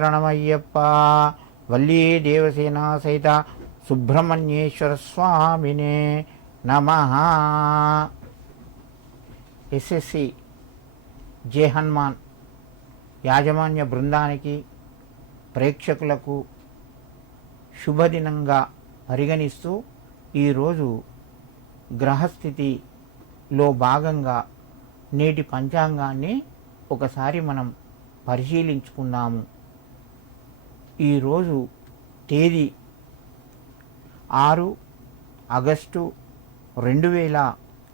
శరణమయ్యప్ప వల్లీ దేవసేన సహిత సుబ్రహ్మణ్యేశ్వర స్వామినే నమ ఎస్ఎస్సి జే హనుమాన్ యాజమాన్య బృందానికి ప్రేక్షకులకు శుభదినంగా పరిగణిస్తూ ఈరోజు గ్రహస్థితిలో భాగంగా నేటి పంచాంగాన్ని ఒకసారి మనం పరిశీలించుకుందాము. ఈరోజు తేదీ ఆరు ఆగస్టు రెండు వేల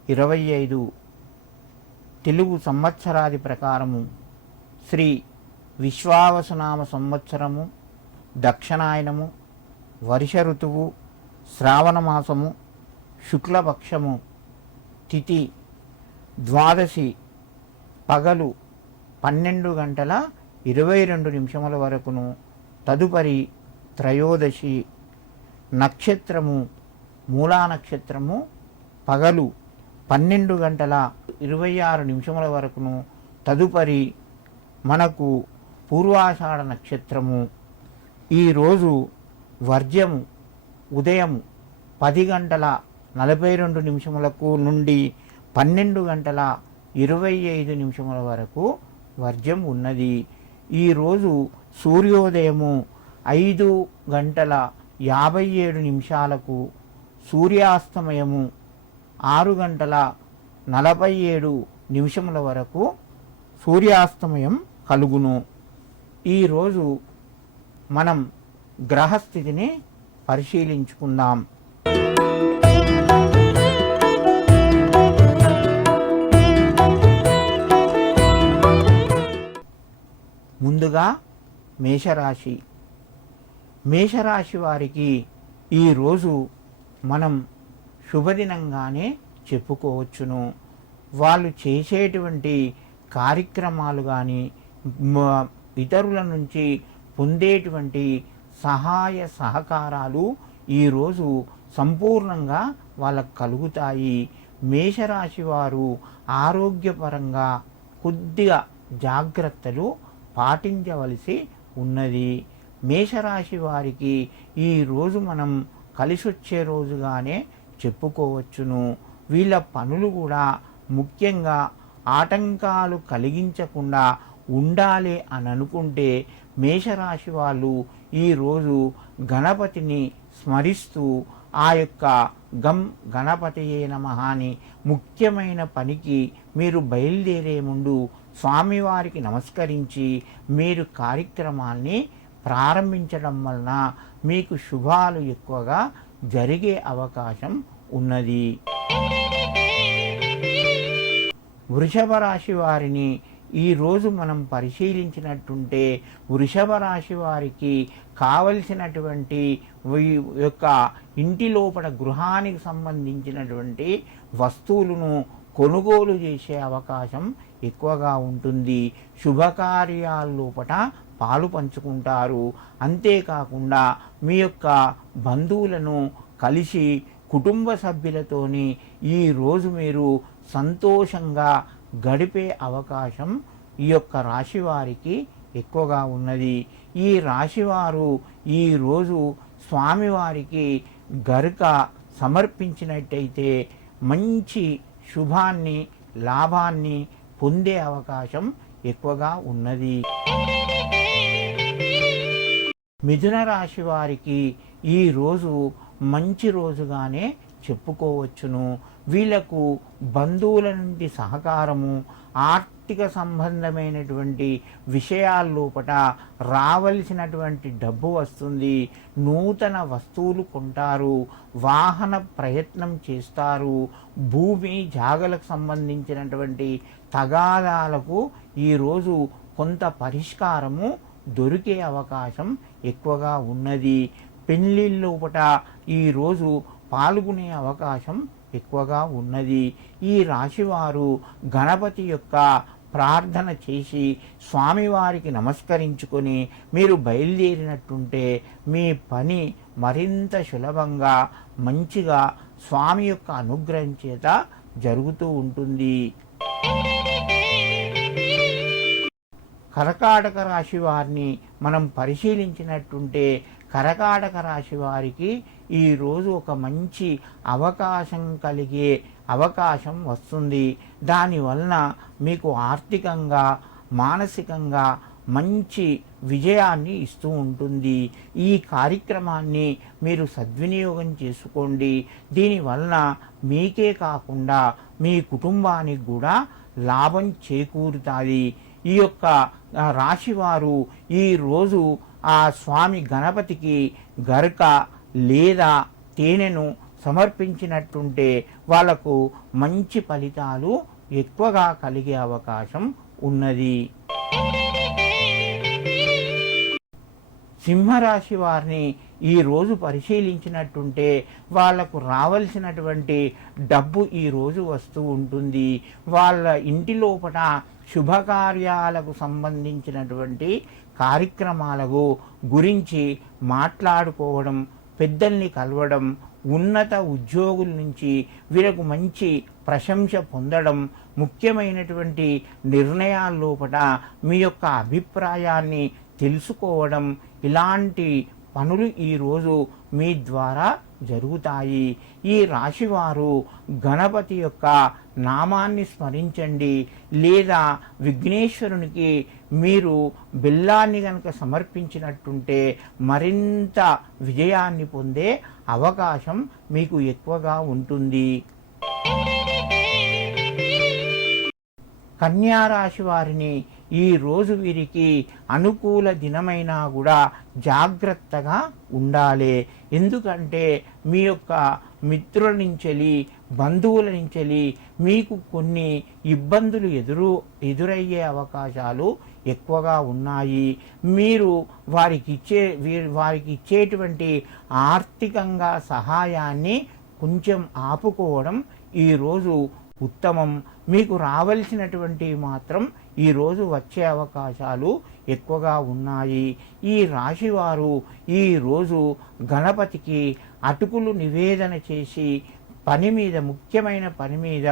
ఇరవై ఐదు తెలుగు సంవత్సరాది ప్రకారము శ్రీ విశ్వావసనామ సంవత్సరము దక్షిణాయనము వర్ష ఋతువు శ్రావణమాసము శుక్లపక్షము తిథి ద్వాదశి పగలు పన్నెండు గంటల ఇరవై రెండు నిమిషముల వరకును తదుపరి త్రయోదశి నక్షత్రము మూలా నక్షత్రము పగలు పన్నెండు గంటల ఇరవై ఆరు నిమిషముల వరకును. తదుపరి మనకు పూర్వాషాఢ నక్షత్రము. ఈరోజు వర్జ్యము ఉదయం పది గంటల నలభై రెండు నిమిషములకు నుండి పన్నెండు గంటల ఇరవై ఐదు నిమిషముల వరకు వర్జ్యం ఉన్నది. ఈరోజు సూర్యోదయము ఐదు గంటల యాభై ఏడు నిమిషాలకు సూర్యాస్తమయము ఆరు గంటల నలభై ఏడు నిమిషముల వరకు సూర్యాస్తమయం కలుగును. ఈరోజు మనం గ్రహస్థితిని పరిశీలించుకుందాం. ముందుగా మేషరాశి. మేషరాశి వారికి ఈరోజు మనం శుభదినంగానే చెప్పుకోవచ్చును. వాళ్ళు చేసేటువంటి కార్యక్రమాలు కానీ ఇతరుల నుంచి పొందేటువంటి సహాయ సహకారాలు ఈరోజు సంపూర్ణంగా వాళ్ళకు కలుగుతాయి. మేషరాశి వారు ఆరోగ్యపరంగా కొద్దిగా జాగ్రత్తలు పాటించవలసి ఉన్నది. మేషరాశి వారికి ఈ రోజు మనం కలిసొచ్చే రోజుగానే చెప్పుకోవచ్చును. వీళ్ళ పనులు కూడా ముఖ్యంగా ఆటంకాలు కలిగించకుండా ఉండాలి అని అనుకుంటే మేషరాశి వాళ్ళు ఈరోజు గణపతిని స్మరిస్తూ ఆ యొక్క గం గణపతియే నమ అని ముఖ్యమైన పనికి మీరు బయలుదేరే ముందు స్వామివారికి నమస్కరించి మీరు కార్యక్రమాన్ని ప్రారంభించడం వలన మీకు శుభాలు ఎక్కువగా జరిగే అవకాశం ఉన్నది. వృషభ రాశి వారిని ఈరోజు మనం పరిశీలించినట్టుంటే వృషభ రాశి వారికి కావలసినటువంటి యొక్క ఇంటి లోపల గృహానికి సంబంధించినటువంటి వస్తువులను కొనుగోలు చేసే అవకాశం ఎక్కువగా ఉంటుంది. శుభకార్యాల లోపల పాలు పంచుకుంటారు. అంతేకాకుండా మీ యొక్క బంధువులను కలిసి కుటుంబ సభ్యులతోని ఈరోజు మీరు సంతోషంగా గడిపే అవకాశం ఈ యొక్క రాశి వారికి ఎక్కువగా ఉన్నది. ఈ రాశివారు ఈరోజు స్వామివారికి గరుక సమర్పించినట్టయితే మంచి శుభాన్ని లాభాన్ని పొందే అవకాశం ఎక్కువగా ఉన్నది. మిథున రాశి వారికి ఈరోజు మంచి రోజుగానే చెప్పుకోవచ్చును. వీళ్ళకు బంధువుల నుండి సహకారము ఆర్థిక సంబంధమైనటువంటి విషయాల లోపట రావలసినటువంటి డబ్బు వస్తుంది. నూతన వస్తువులు కొంటారు వాహన ప్రయత్నం చేస్తారు. భూమి జాగలకు సంబంధించినటువంటి తగాదాలకు ఈరోజు కొంత పరిష్కారము దొరికే అవకాశం ఎక్కువగా ఉన్నది. పెళ్ళిళ్ళ లోపట ఈరోజు పాల్గొనే అవకాశం ఎక్కువగా ఉన్నది. ఈ రాశివారు గణపతి యొక్క ప్రార్థన చేసి స్వామివారికి నమస్కరించుకొని మీరు బయలుదేరినట్టుంటే మీ పని మరింత సులభంగా మంచిగా స్వామి యొక్క అనుగ్రహం చేత జరుగుతూ ఉంటుంది. కర్కాటక రాశి వారిని మనం పరిశీలించినట్టుంటే కరకాటక రాశి వారికి ఈరోజు ఒక మంచి అవకాశం కలిగే అవకాశం వస్తుంది. దానివలన మీకు ఆర్థికంగా మానసికంగా మంచి విజయాన్ని ఇస్తూ ఉంటుంది. ఈ కార్యక్రమాన్ని మీరు సద్వినియోగం చేసుకోండి. దీనివలన మీకే కాకుండా మీ కుటుంబానికి కూడా లాభం చేకూరుతుంది. ఈ యొక్క రాశివారు ఈరోజు ఆ స్వామి గణపతికి గరక లేదా తేనెను సమర్పించినట్టుంటే వాళ్ళకు మంచి ఫలితాలు ఎక్కువగా కలిగే అవకాశం ఉన్నది. సింహరాశి వారిని ఈ రోజు పరిశీలించినట్టుంటే వాళ్ళకు రావలసినటువంటి డబ్బు ఈ రోజు వస్తూ ఉంటుంది. వాళ్ళ ఇంటి లోపల శుభకార్యాలకు సంబంధించినటువంటి కార్యక్రమాలకు గురించి మాట్లాడుకోవడం పెద్దల్ని కలవడం ఉన్నత ఉద్యోగుల నుంచి వీళ్ళకు మంచి ప్రశంస పొందడం ముఖ్యమైనటువంటి నిర్ణయాల లోపల మీ యొక్క అభిప్రాయాన్ని తెలుసుకోవడం ఇలాంటి పనులు ఈరోజు మీ ద్వారా జరుగుతాయి. ఈ రాశివారు గణపతి యొక్క నామాన్ని స్మరించండి. లేదా విఘ్నేశ్వరునికి మీరు బెల్లాన్ని కనుక సమర్పించినట్టుంటే మరింత విజయాన్ని పొందే అవకాశం మీకు ఎక్కువగా ఉంటుంది. కన్యా రాశి వారిని ఈ రోజు వీరికి అనుకూల దినమైనా కూడా జాగ్రత్తగా ఉండాలి. ఎందుకంటే మీ యొక్క మిత్రుల నుంచెలి బంధువుల నుంచెలి మీకు కొన్ని ఇబ్బందులు ఎదురు ఎదురయ్యే అవకాశాలు ఎక్కువగా ఉన్నాయి. మీరు వారికి ఇచ్చే వీ- వారికి ఇచ్చేటువంటి ఆర్థికంగా సహాయాన్ని కొంచెం ఆపుకోవడం ఈరోజు ఉత్తమం. మీకు రావలసినటువంటి మాత్రం ఈరోజు వచ్చే అవకాశాలు ఎక్కువగా ఉన్నాయి. ఈ రాశివారు ఈరోజు గణపతికి అటుకులు నివేదన చేసి పని మీద ముఖ్యమైన పని మీద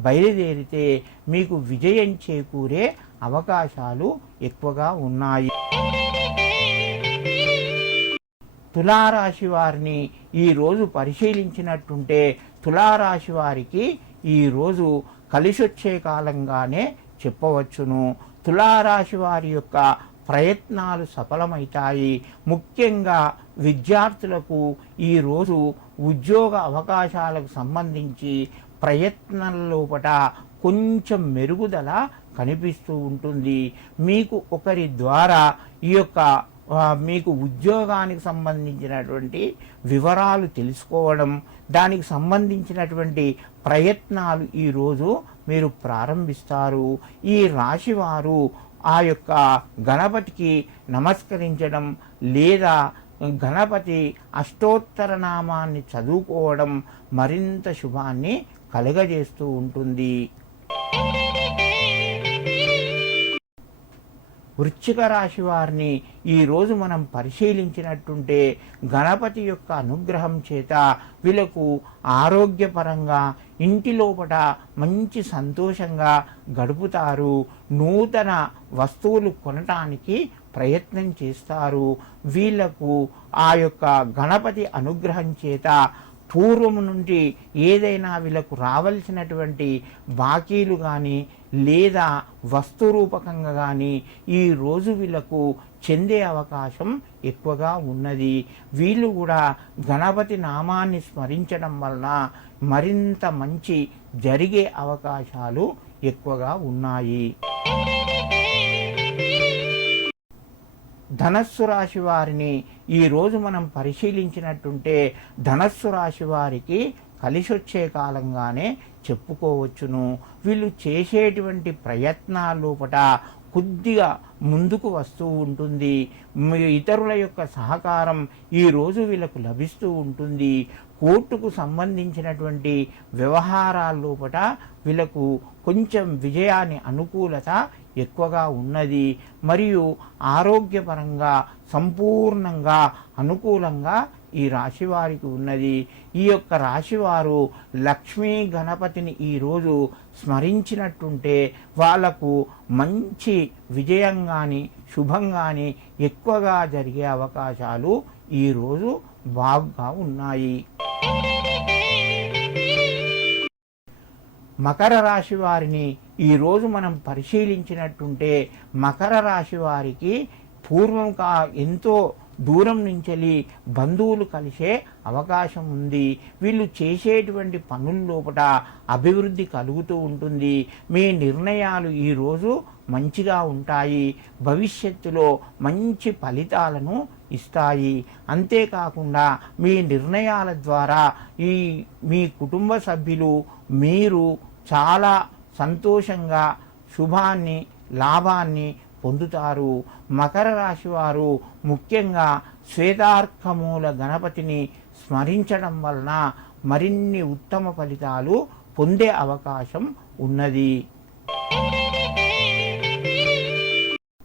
బయలుదేరితే మీకు విజయం చేకూరే అవకాశాలు ఎక్కువగా ఉన్నాయి. తులారాశి వారిని ఈరోజు పరిశీలించినట్టుంటే తులారాశి వారికి ఈరోజు కలిసొచ్చే కాలంగానే చెప్పవచ్చును. తులారాశి వారి యొక్క ప్రయత్నాలు సఫలమవుతాయి ముఖ్యంగా విద్యార్థులకు ఈరోజు ఉద్యోగ అవకాశాలకు సంబంధించి ప్రయత్నంలోపట కొంచెం మెరుగుదల కనిపిస్తూ ఉంటుంది. మీకు ఒకరి ద్వారా ఈ యొక్క మీకు ఉద్యోగానికి సంబంధించినటువంటి వివరాలు తెలుసుకోవడం దానికి సంబంధించినటువంటి ప్రయత్నాలు ఈరోజు మీరు ప్రారంభిస్తారు. ఈ రాశివారు ఆ యొక్క గణపతికి నమస్కరించడం లేదా గణపతి అష్టోత్తర నామాన్ని చదువుకోవడం మరింత శుభాన్ని కలుగజేస్తూ ఉంటుంది. వృశ్చిక రాశి వారిని ఈరోజు మనం పరిశీలించినట్టుంటే గణపతి యొక్క అనుగ్రహం చేత వీళ్ళకు ఆరోగ్యపరంగా ఇంటి లోపల మంచి సంతోషంగా గడుపుతారు. నూతన వస్తువులు కొనటానికి ప్రయత్నం చేస్తారు. వీళ్ళకు ఆ యొక్క గణపతి అనుగ్రహం చేత పూర్వం నుండి ఏదైనా వీళ్ళకు రావలసినటువంటి బాకీలు కానీ లేదా వస్తు రూపకంగా కానీ ఈ రోజు వీళ్ళకు చెందే అవకాశం ఎక్కువగా ఉన్నది. వీళ్ళు కూడా గణపతి నామాన్ని స్మరించడం వలన మరింత మంచి జరిగే అవకాశాలు ఎక్కువగా ఉన్నాయి. ధనస్సు రాశి వారిని ఈరోజు మనం పరిశీలించినట్టుంటే ధనస్సు రాశి వారికి కలిసొచ్చే కాలంగానే చెప్పుకోవచ్చును. వీళ్ళు చేసేటువంటి ప్రయత్నాల లోపట కొద్దిగా ముందుకు వస్తూ ఉంటుంది. ఇతరుల యొక్క సహకారం ఈరోజు వీళ్ళకు లభిస్తూ ఉంటుంది. కోర్టుకు సంబంధించినటువంటి వ్యవహారాల్లోపట వీళ్ళకు కొంచెం విజయాన్ని అనుకూలత ఎక్కువగా ఉన్నది. మరియు ఆరోగ్యపరంగా సంపూర్ణంగా అనుకూలంగా ఈ రాశి వారికి ఉన్నది. ఈ యొక్క రాశివారు లక్ష్మీ గణపతిని ఈరోజు స్మరించినట్టుంటే వాళ్ళకు మంచి విజయం కానీ శుభం కానీ ఎక్కువగా జరిగే అవకాశాలు ఈరోజు బాగా ఉన్నాయి. మకర రాశి వారిని ఈరోజు మనం పరిశీలించినట్టుంటే మకర రాశి వారికి పూర్వం కా ఎంతో దూరం నుంచి బంధువులు కలిసే అవకాశం ఉంది. వీళ్ళు చేసేటువంటి పనుల లోపల అభివృద్ధి కలుగుతూ ఉంటుంది. మీ నిర్ణయాలు ఈరోజు మంచిగా ఉంటాయి. భవిష్యత్తులో మంచి ఫలితాలను ఇస్తాయి. అంతేకాకుండా మీ నిర్ణయాల ద్వారా ఈ మీ కుటుంబ సభ్యులు మీరు చాలా సంతోషంగా శుభాన్ని లాభాన్ని పొందుతారు. మకర రాశి వారు ముఖ్యంగా శ్వేతార్కమూల గణపతిని స్మరించడం వలన మరిన్ని ఉత్తమ ఫలితాలు పొందే అవకాశం ఉన్నది.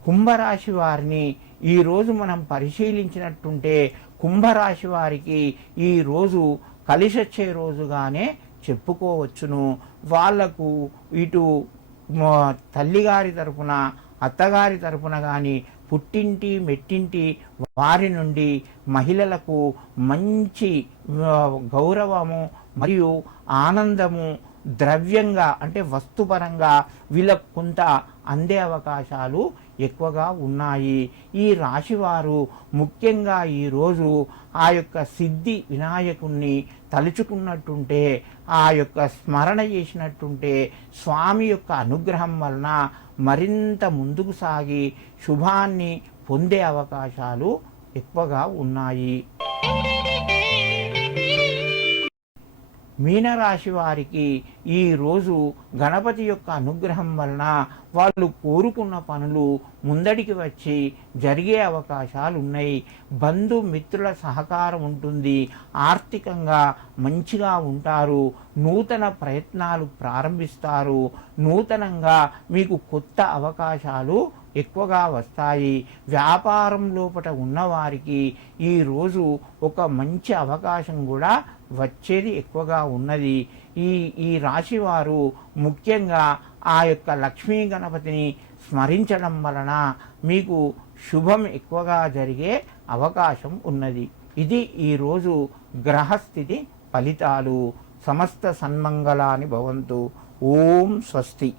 కుంభరాశి వారిని ఈరోజు మనం పరిశీలించినట్టుంటే కుంభరాశి వారికి ఈరోజు కలిసొచ్చే రోజుగానే చెప్పుకోవచ్చును. వాళ్ళకు ఇటు తల్లిగారి తరపున అత్తగారి తరపున కానీ పుట్టింటి మెట్టింటి వారి నుండి మహిళలకు మంచి గౌరవము మరియు ఆనందము ద్రవ్యంగా అంటే వస్తుపరంగా వీళ్ళకు కొంత అందే అవకాశాలు ఎక్కువగా ఉన్నాయి. ఈ రాశివారు ముఖ్యంగా ఈరోజు ఆ యొక్క సిద్ధి వినాయకుణ్ణి తలుచుకున్నట్టుంటే ఆ యొక్క స్మరణ చేసినట్టుంటే స్వామి యొక్క అనుగ్రహం వలన మరింత ముందుకు సాగి శుభాన్ని పొందే అవకాశాలు ఎక్కువగా ఉన్నాయి. మీనరాశి వారికి ఈరోజు గణపతి యొక్క అనుగ్రహం వలన వాళ్ళు కోరుకున్న పనులు ముందడికి వచ్చి జరిగే అవకాశాలు ఉన్నాయి. బంధుమిత్రుల సహకారం ఉంటుంది. ఆర్థికంగా మంచిగా ఉంటారు. నూతన ప్రయత్నాలు ప్రారంభిస్తారు. నూతనంగా మీకు కొత్త అవకాశాలు ఎక్కువగా వస్తాయి. వ్యాపారం లోపల ఉన్నవారికి ఈరోజు ఒక మంచి అవకాశం కూడా వచ్చేది ఎక్కువగా ఉన్నది. ఈ ఈ రాశి వారు ముఖ్యంగా ఆ యొక్క లక్ష్మీ గణపతిని స్మరించడం వలన మీకు శుభం ఎక్కువగా జరిగే అవకాశం ఉన్నది. ఇది ఈరోజు గ్రహస్థితి ఫలితాలు. సమస్త సన్మంగళాని భవంతు. ఓం స్వస్తి.